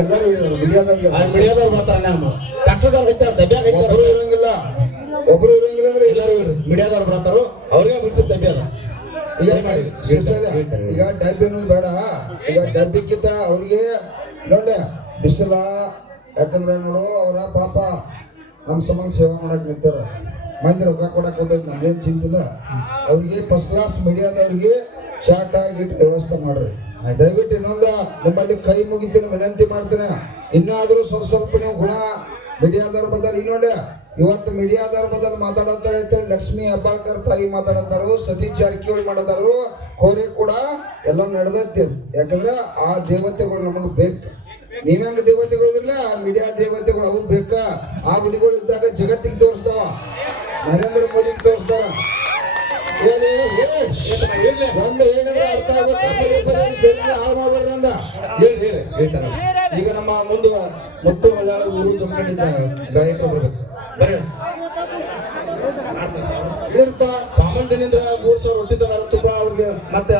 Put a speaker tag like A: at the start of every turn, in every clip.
A: ಎಲ್ಲರೂ ಮೀಡಿಯಾದಾಗ
B: ಮೀಡಿಯಾದವ್ರು ಬರ್ತಾರೆ ನಮ್ಮ. ಕಷ್ಟದವ್ರು ಐತಾರ ದಬ್ಯಾಗ
A: ಒಬ್ರು ಇರಂಗಿಲ್ಲ. ಒಬ್ರು ಇರಂಗಿಲ್ಲ ಅಂದ್ರೆ
B: ಎಲ್ಲರೂ ಮೀಡಿಯಾದವ್ರು ಬರ್ತಾರೋ ಅವ್ರಿಗೆ ಬಿಟ್ಟು ದಬ್ಯಾದ
A: ಈಗ ಶಿರ್ಸಲ, ಈಗ ಡಬ್ಬಿ ಅನ್ನೋದು ಬೇಡ. ಈಗ ಡಬ್ಬಿಕ್ಕಿಂತ ಅವ್ರಿಗೆ ನೋಡ್ಲೆ ಬಿಸಿಲ. ಯಾಕಂದ್ರೆ ನೋಡು ಅವರ ಪಾಪ ನಮ್ಮ ಸಂಬಂಧ ಸೇವೆ ಮಾಡಕ್ ನಿಂತಾರ. ಮಂದಿ ರೊಕ್ಕ ಕೊಡಕ್ ಹೋದ್ ನಮ್ದೇನ್ ಚಿಂತಿಲ್ಲ ಅವ್ರಿಗೆ ಫಸ್ಟ್ ಕ್ಲಾಸ್ ಮೀಡಿಯಾದವ್ರಿಗೆ ಶಾರ್ಟ್ ಆಗಿ ವ್ಯವಸ್ಥೆ ಮಾಡ್ರಿ. ದಯವಿಟ್ಟು ಇನ್ನೊಂದ ನಿಮ್ಮಲ್ಲಿ ಕೈ ಮುಗಿತೀನಿ ವಿನಂತಿ ಮಾಡ್ತೇನೆ ಇನ್ನಾದ್ರೂ ಸ್ವಲ್ಪ ಸ್ವಲ್ಪ ನೀವು ಗುಣ ಮೀಡಿಯಾದವ್ರ ಬದಲು ಈಗ ನೋಡಿ ಇವತ್ತು ಮೀಡಿಯಾದವ್ರ ಬದಲು ಮಾತಾಡತ್ತಾರೆ ಅಂತೇಳಿ ಲಕ್ಷ್ಮಿ ಹೆಬ್ಬಾಳ್ಕರ್ ತಾಯಿ ಮಾತಾಡತ್ತಾರು ಸತೀಶ್ ಜಾರಕಿಹೊಳಿ ಮಾಡತಾರು ಕೋರಿ ಕೂಡ ಎಲ್ಲ ನಡೆದತ್ತೆ ಯಾಕಂದ್ರೆ ಆ ದೇವತೆಗಳು ನಮಗೆ ಬೇಕು ನೀವ್ಯಾಂಗ ಆ ಮೀಡಿಯಾ ದೇವತೆಗಳು ಅವು ಬೇಕಾ ಆ ಗುಡಿಗಳು ಇದ್ದಾಗ ಜಗತ್ತಿಗೆ ತೋರಿಸ್ತಾವ ನರೇಂದ್ರ ಮೋದಿಗೆ ಹೇಳಿದ್ರೆ ಅರ್ಥ ಆಗುತ್ತೆ ಪದೇ ಪದೇ ಸರಿ ಹಾಳು ಮಾಡ್ಬೇಡ್ರಿ ಅಂದ
B: ಹೇಳಿ. ಹೇಳಿ ಹೇಳ್ತಾರ ಈಗ ನಮ್ಮ ಮುಂದೆ ಮುತ್ತು ಮಲಯಾಳ ಊರು ಜಮಖಂಡಿದ್ದ ಗಾಯಕ ಬರ್ಬೇಕು ಬರ್ರಿ
A: ಹೇಳಿರಪ್ಪ
B: ಪಾಮಂದಿನಿಂದ ಮೂರ್ ಸಾವಿರ ತಗೊಂಡ್ರ ತುಪ್ಪ ಅವ್ರಿಗೆ ಮತ್ತೆ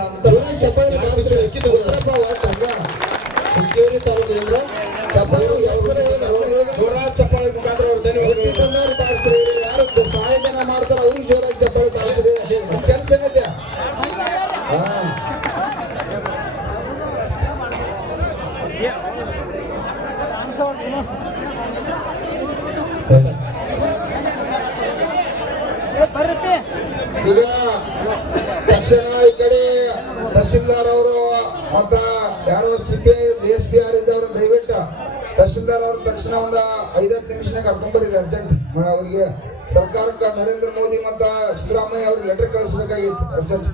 A: ಈಗ ತಕ್ಷಣ ಈ ಕಡೆ ತಹಸೀಲ್ದಾರ್ ಅವರು ಮತ್ತ ಯಾರೋ C P S P R ದಯವಿಟ್ಟು ತಹಸೀಲ್ದಾರ್ ಅವ್ರ ತಕ್ಷಣ ಒಂದು ಐದತ್ತು ನಿಮಿಷನಾಗ ಕರ್ಕೊಂಬರಿ ಅರ್ಜೆಂಟ್ ಅವರಿಗೆ ಸರ್ಕಾರಕ್ಕೆ ನರೇಂದ್ರ ಮೋದಿ ಮತ್ತ ಸಿದ್ದರಾಮಯ್ಯ ಅವ್ರಿಗೆ ಲೆಟರ್ ಕಳಿಸ್ಬೇಕಾಗಿತ್ತು ಅರ್ಜೆಂಟ್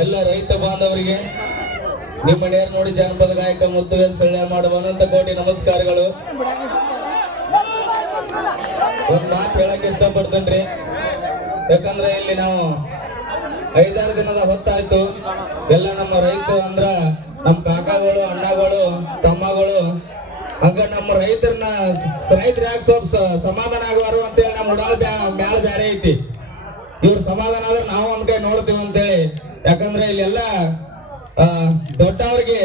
C: ಎಲ್ಲ ರೈತ ಬಾಂಧವರಿಗೆ ನಿಮ್ಮ ನೇರ ನೋಡಿ ಜಾನಪದ ಗಾಯಕ ಮುತ್ತು ಸಳ್ಳ ಮಾಡುವ ಅನಂತ ಕೋಟಿ ನಮಸ್ಕಾರಗಳು. ಒಂದ್ ಮಾತು ಹೇಳಕ್ ಇಷ್ಟಪಡ್ತೇನ್ರಿ? ಯಾಕಂದ್ರೆ ಇಲ್ಲಿ ನಾವು ಐದಾರು ದಿನದ ಹೊತ್ತಾಯ್ತು. ಎಲ್ಲ ನಮ್ಮ ರೈತ ಅಂದ್ರ ನಮ್ಮ ಕಾಕಾಗಳು, ಅಣ್ಣಗಳು, ತಮ್ಮಗಳು, ಹಂಗ ನಮ್ಮ ರೈತರನ್ನ ರೈತರ ಯಾಕೆ ಸ್ವಲ್ಪ ಸಮಾಧಾನ ಆಗುವಾರು ಅಂತೇಳಿ ನಮ್ಮ ಬ್ಯಾ- ಮ್ಯಾಲ ಬ್ಯಾರೆ ಐತಿ. ಇವ್ರ ಸಮಾಧಾನ ಆದ್ರೆ ನಾವು ಒಂದ್ ಕೈ ಅಂತೇಳಿ. ಯಾಕಂದ್ರೆ ಇಲ್ಲೆಲ್ಲ ದೊಡ್ಡವ್ರಿಗೆ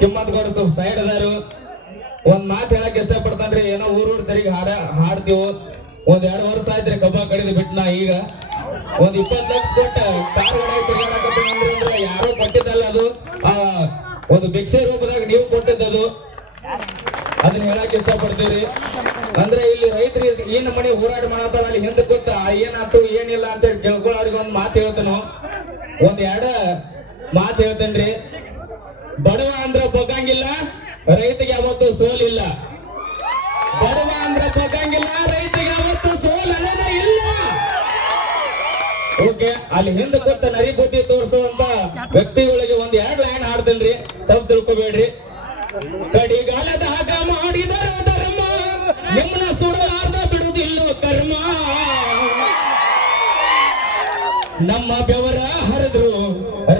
C: ಕಿಮ್ಮತ್ ಕೊಡ ಸ್ವಲ್ಪ ಸೈಡ್ ಅದಾರು. ಒಂದ್ ಮಾತು ಹೇಳಕ್ ಇಷ್ಟಪಡ್ತಾನ್ರಿ ಏನೋ ಊರ್ ತೆರಿಗೆ ಹಾಡ ಹಾಡ್ತೀವಿ. ಒಂದ್ ಎರಡು ವರ್ಷ ಆಯ್ತ್ರಿ ಕಬ್ಬ ಕಡಿದು ಬಿಟ್ನಾ ಈಗ. ಒಂದ್ ಇಪ್ಪತ್ ಲಕ್ಷ ಕೊಟ್ಟ ಕಾರ್ ಯಾರೋ ಕೊಟ್ಟಿದ್ದಲ್ಲ ಅದು. ಆ, ಒಂದು ಭಿಕ್ಷೆ ರೂಪದಾಗ ನೀವು ಕೊಟ್ಟಿದ್ದದು. ಅದನ್ನ ಹೇಳಕ್ ಇಷ್ಟಪಡ್ತೀವಿ ಅಂದ್ರೆ ಇಲ್ಲಿ ರೈತರು ಈ ಮನೆ ಹೋರಾಟ ಮಾಡತ್ತಾರ ಅಲ್ಲಿ ಹಿಂದೆ ಕೂತ ಏನಾಯ್ತು, ಏನಿಲ್ಲ ಅಂತ ಕೇಳ್ಕೊಳ್ಳೋ ಅವ್ರಿಗೆ ಒಂದ್ ಮಾತು ಹೇಳ್ತಾನು. ಒಂದ್ ಎರಡ ಮಾತು ಹೇಳ್ತೇನ್ರಿ ಬಡವ ಅಂದ್ರ ಬಗ್ಗಂಗಿಲ್ಲ, ರೈತಿಗೆ ಯಾವತ್ತು ಸೋಲಿಲ್ಲ. ಬಡವ ಅಂದ್ರ ಬಗ್ಗಂಗಿಲ್ಲ, ರೈತಿಗೆ ಯಾವತ್ತು ಸೋಲ್ ಇಲ್ಲ. ಓಕೆ, ಅಲ್ಲಿ ಹಿಂದೆ ಕೂತ ನರಿ ಬುದ್ಧಿ ತೋರಿಸುವಂತ ವ್ಯಕ್ತಿಗಳಿಗೆ ಒಂದ್ ಎರಡ್ ಲೈನ್ ಹಾಡ್ತೇನ್ರಿ ತಪ್ಪು ತಿಳ್ಕೊಬೇಡ್ರಿ. ಕಡಿಗಾಲದಾಗ ಮಾಡಿದರ ಧರ್ಮ ನಿಮ್ಮನ ಸುಡಲಾರ್ದ ಬಿಡುವುದಿಲ್ಲ ಕರ್ಮ. ನಮ್ಮ ಬೆವರ ಹರಿದ್ರು,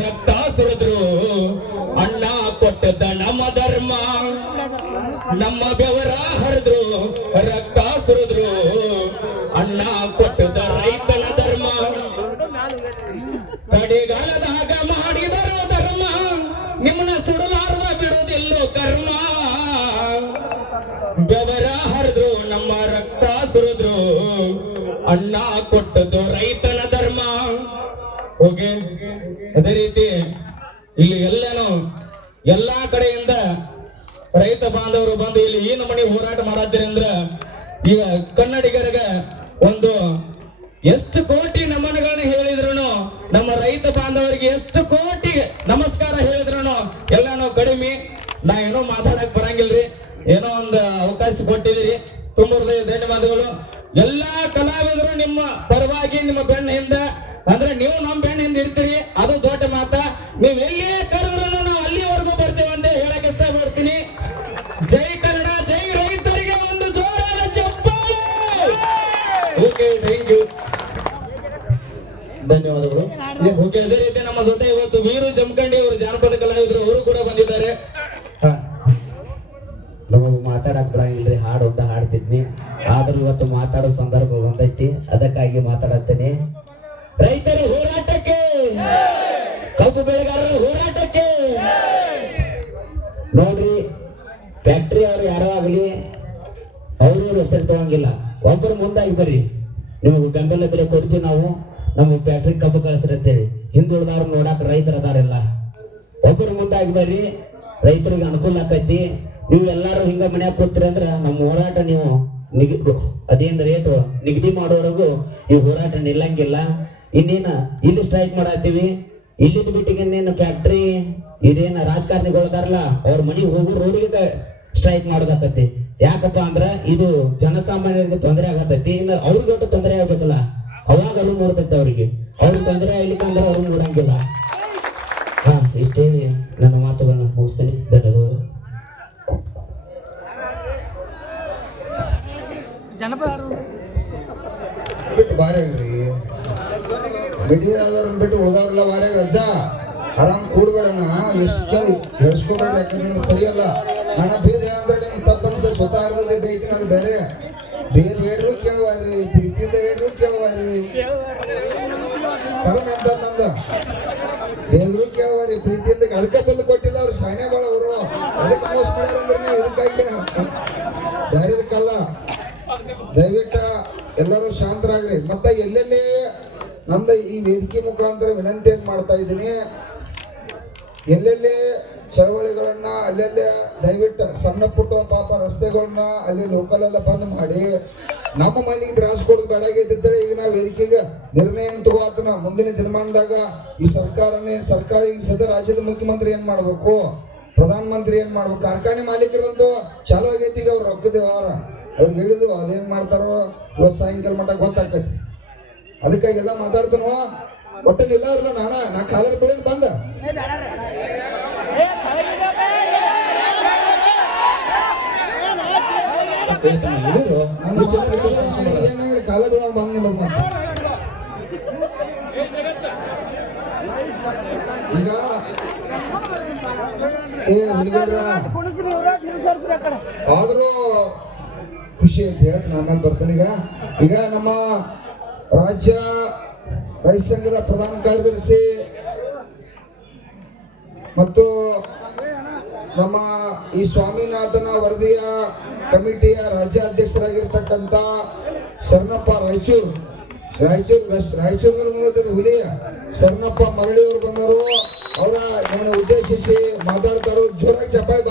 C: ರಕ್ತ ಸುರಿದ್ರು, ಅಣ್ಣ ಕೊಟ್ಟದ ನಮ್ಮ ಧರ್ಮ. ನಮ್ಮ ಬೆವರ ಹರಿದ್ರು, ರಕ್ತ ಸುರಿದ್ರು, ಅಣ್ಣ ಕೊಟ್ಟದ ರೈತನ ಧರ್ಮ. ಕಡೆಗಾಲದಾಗ ಸುರಿದ್ರು. ಅಣ್ಣ ಕೊಟ್ಟದ್ದು ರೈತನ ಧರ್ಮ. ಓಕೆ? ಅದೇ ರೀತಿ ಇಲ್ಲಿ ಎಲ್ಲಾನು ಎಲ್ಲಾ ಕಡೆಯಿಂದ ರೈತ ಬಾಂಧವರು ಬಂದು ಇಲ್ಲಿ ಈ ನಮನಿ ಹೋರಾಟ ಮಾಡತ್ತೀರಂದ್ರ ಈಗ ಕನ್ನಡಿಗರಿಗೆ ಒಂದು ಎಷ್ಟು ಕೋಟಿ ನಮನಗಳನ್ನ ಹೇಳಿದ್ರು ನಮ್ಮ ರೈತ ಬಾಂಧವರಿಗೆ ಎಷ್ಟು ಕೋಟಿ ನಮಸ್ಕಾರ ಹೇಳಿದ್ರು ಎಲ್ಲಾನು ಕಡಿಮೆ. ನಾ ಏನೋ ಮಾತಾಡಕ್ ಬರಂಗಿಲ್ರಿ. ಏನೋ ಒಂದು ಅವಕಾಶ ಕೊಟ್ಟಿದ್ದೀರಿ. ತುಂಬ ಧನ್ಯವಾದಗಳು. ಎಲ್ಲಾ ಕಲಾವಿದರು ನಿಮ್ಮ ಪರವಾಗಿ ನಿಮ್ಮ ಬೆನ್ನ ಹಿಂದೆ, ಅಂದ್ರೆ ನೀವು ನಮ್ಮ ಬೆನ್ನ ಹಿಂದೆ ಇರ್ತೀರಿ, ಅದು ದೊಡ್ಡ ಮಾತ. ನೀವು ಎಲ್ಲಿಯೇ ಕರೆದ್ರು ನಾವು ಅಲ್ಲಿವರೆಗೂ ಬರ್ತೇವೆ ಅಂತ ಹೇಳಕ್ ಇಷ್ಟಪಡ್ತೀನಿ. ಜೈ ಕನ್ನಡ, ಜೈ ರೈತರಿಗೆ ಒಂದು ಜೋರಾದ ಚಪ್ಪಾಳೆ! ಓಕೆ ಥ್ಯಾಂಕ್ ಯು
B: ಧನ್ಯವಾದಗಳು.
C: ಓಕೆ ಅದೇ ರೀತಿ ನಮ್ಮ ಜೊತೆ ಇವತ್ತು ವೀರು ಜಮಖಂಡಿ ಅವರು ಜಾನಪದ ಕಲಾವಿದರು ಅವರು ಕೂಡ ಬಂದಿದ್ದಾರೆ.
D: ನಮಗ್ ಮಾತಾಡಕ್ ಇವತ್ತು ಮಾತಾಡೋ ಸಂದರ್ಭ ಬಂದೈತಿ ಅದಕ್ಕಾಗಿ ಮಾತಾಡತ್ತೇನೆ. ರೈತರ ಹೋರಾಟಕ್ಕೆ, ಕಬ್ಬು ಬೆಳೆಗಾರರ ಹೋರಾಟಕ್ಕೆ. ನೋಡ್ರಿ ಫ್ಯಾಕ್ಟ್ರಿ ಅವರು ಯಾರೋ ಆಗ್ಲಿ, ಅವರು ಹೆಸರು ತಗೊಂಗಿಲ್ಲ. ಒಬ್ಬರು ಮುಂದಾಗಿ ಬರ್ರಿ. ನಿಮಗೆ ಬೆಂಬಲ ಬೆಲೆ ಕೊಡ್ತೀವಿ ನಾವು. ನಮಗೆ ಫ್ಯಾಕ್ಟ್ರಿ ಕಬ್ಬು ಕಳಿಸ್ರಿ ಅಂತೇಳಿ. ಹಿಂದುಳಿದವ್ರು ನೋಡಾಕ ರೈತರ ಅದಾರಿಲ್ಲ. ಒಬ್ಬರು ಮುಂದಾಗಿ ಬರ್ರಿ. ರೈತರಿಗೆ ಅನುಕೂಲ ಆಕೈತಿ. ನೀವು ಎಲ್ಲಾರು ಹಿಂಗ ಮನ್ಯಾಗ ಕೂತ್ರಿ ಅಂದ್ರ ನಮ್ಮ ಹೋರಾಟ ನೀವು ನಿಗ್ ಅದೇನ್ ರೇಟು ನಿಗದಿ ಮಾಡೋವರೆಗೂ ಈ ಹೋರಾಟ ನಿಲ್ಲಂಗಿಲ್ಲ. ಇನ್ನೇನ, ಇಲ್ಲಿ ಸ್ಟ್ರೈಕ್ ಮಾಡತ್ತೀವಿ. ಇಲ್ಲಿದ್ ಬಿಟ್ಟಿಗೆ ಇನ್ನೇನು ಫ್ಯಾಕ್ಟ್ರಿ ಇದೇನ ರಾಜಕಾರಣಿಗಳದಾರಲ್ಲ, ಅವ್ರ ಮನೆ ಹೋಗೋ ರೋಡಿಗೆ ಸ್ಟ್ರೈಕ್ ಮಾಡೋದಾಕತಿ ಯಾಕಪ್ಪ ಅಂದ್ರ ಇದು ಜನಸಾಮಾನ್ಯರಿಗೆ ತೊಂದರೆ ಆಗತೈತಿ ಇನ್ನು ಅವ್ರಿಗೆ ಒಟ್ಟು ತೊಂದರೆ ಆಗ್ಬೇಕಲ್ಲ. ಅವಾಗ ಅವ್ರು ನೋಡ್ತೈತೆ ಅವ್ರಿಗೆ. ಅವ್ರಿಗೆ ತೊಂದರೆ ಆಗ್ಲಿಕ್ಕಂದ್ರೆ ಅವ್ರು ನೋಡಂಗಿಲ್ಲ. ಹಾ ಇಷ್ಟೇ
A: ಬಿಟ್ಟು ಬಾರ್ಯಾಗ ಆರಾಮ್ ಸರಿಯಲ್ಲ. ಸ್ವತಃ ಬೇರೆ. ಪ್ರೀತಿಯಿಂದ ಅದಕ್ಕೆ ಬಿಲ್ ಕೊಟ್ಟಿಲ್ಲ. ಅವ್ರು ಬಾಳ ಅವರು. ಅದಕ್ಕೆ ಮಾಡ್ಯಾರ ಅಂದ್ರೆ ನೀವು ಇದಕ್ಕಾಗಿ ದಯವಿಟ್ಟು ಎಲ್ಲರೂ ಶಾಂತರಾಗ್ರಿ. ಮತ್ತೆ ಎಲ್ಲೆಲ್ಲಿ ನಮ್ದು ಈ ವೇದಿಕೆ ಮುಖಾಂತರ ವಿನಂತಿಯನ್ನು ಮಾಡ್ತಾ ಇದ್ದೀನಿ, ಎಲ್ಲೆಲ್ಲಿ ಚಳವಳಿಗಳನ್ನ, ಅಲ್ಲೆಲ್ಲಿ ದಯವಿಟ್ಟು ಸಣ್ಣ ಪುಟ್ಟ ಪಾಪ ರಸ್ತೆಗಳನ್ನ ಅಲ್ಲಿ ಲೋಕಲೆಲ್ಲ ಬಂದ್ ಮಾಡಿ, ನಮ್ಮ ಮಂದಿಗೆ ತ್ರಾಸ ಕೊಡೋದು ಬೇಡಾಗಿದ್ದರೆ ಈಗ ನಾವು ವೇದಿಕೆಗೆ ನಿರ್ಣಯ ತಗೋತನ ಮುಂದಿನ ದಿನಮಾನದಾಗ ಈ ಸರ್ಕಾರನೇ, ಸರ್ಕಾರ ಈಗ ಸದ್ಯ ರಾಜ್ಯದ ಮುಖ್ಯಮಂತ್ರಿ ಏನ್ ಮಾಡ್ಬೇಕು? ಪ್ರಧಾನ ಮಂತ್ರಿ ಏನ್ ಮಾಡ್ಬೇಕು? ಕಾರ್ಖಾನೆ ಮಾಲೀಕರಂತೂ ಚಾಲು ಆಗೈತಿ ಈಗ ಅವ್ರು ರೊಕ್ಕದ ವ್ಯವಹಾರ. ಅವ್ರಿಗೆ ಹೇಳಿದ್ರು ಅದೇನ್ ಮಾಡ್ತಾರೋ ಇವತ್ತು ಸಾಯಂಕಾಲ ಮಟ್ಟ ಗೊತ್ತಾಗ್ತೈತಿ. ಅದಕ್ಕಾಗಿ ಎಲ್ಲ ಮಾತಾಡ್ತಾನೋ? ಒಟ್ಟಲ್ಲಿ ಇಲ್ಲ ಅಲ್ಲ ನಾಣ ನಾ ಕಾಲರ್ ಬೆಳೆ ಬಂದ. ನಾನು ಕಾಲ ಬೀಳ ಬಂದ್ ನಿಮಗೆ ಈಗ ಏ ಹುಡುಗರ ಆದ್ರೂ ಖುಷಿ ಅಂತ ಹೇಳ್ತೀನಿ. ಆಮೇಲೆ ಈಗ. ಈಗ ನಮ್ಮ ರಾಜ್ಯ ರೈತ ಸಂಘದ ಪ್ರಧಾನ ಕಾರ್ಯದರ್ಶಿ ಮತ್ತು ನಮ್ಮ ಈ ಸ್ವಾಮಿನಾಥನ ವರದಿಯ ಕಮಿಟಿಯ ರಾಜ್ಯ ಅಧ್ಯಕ್ಷರಾಗಿರತಕ್ಕಂತ ಶರಣಪ್ಪ ರಾಯಚೂರು. ರಾಯಚೂರು ರಾಯಚೂರು ಮೂಲದ ಹುಲಿ ಶರಣಪ್ಪ ಮರಳಿ ಅವರು ಬಂದರು. ಅವರ ಉದ್ದೇಶಿಸಿ ಮಾತಾಡ್ತಾರೋ ಜೋರಾಗಿ ಚಪ್ಪಾಳಿ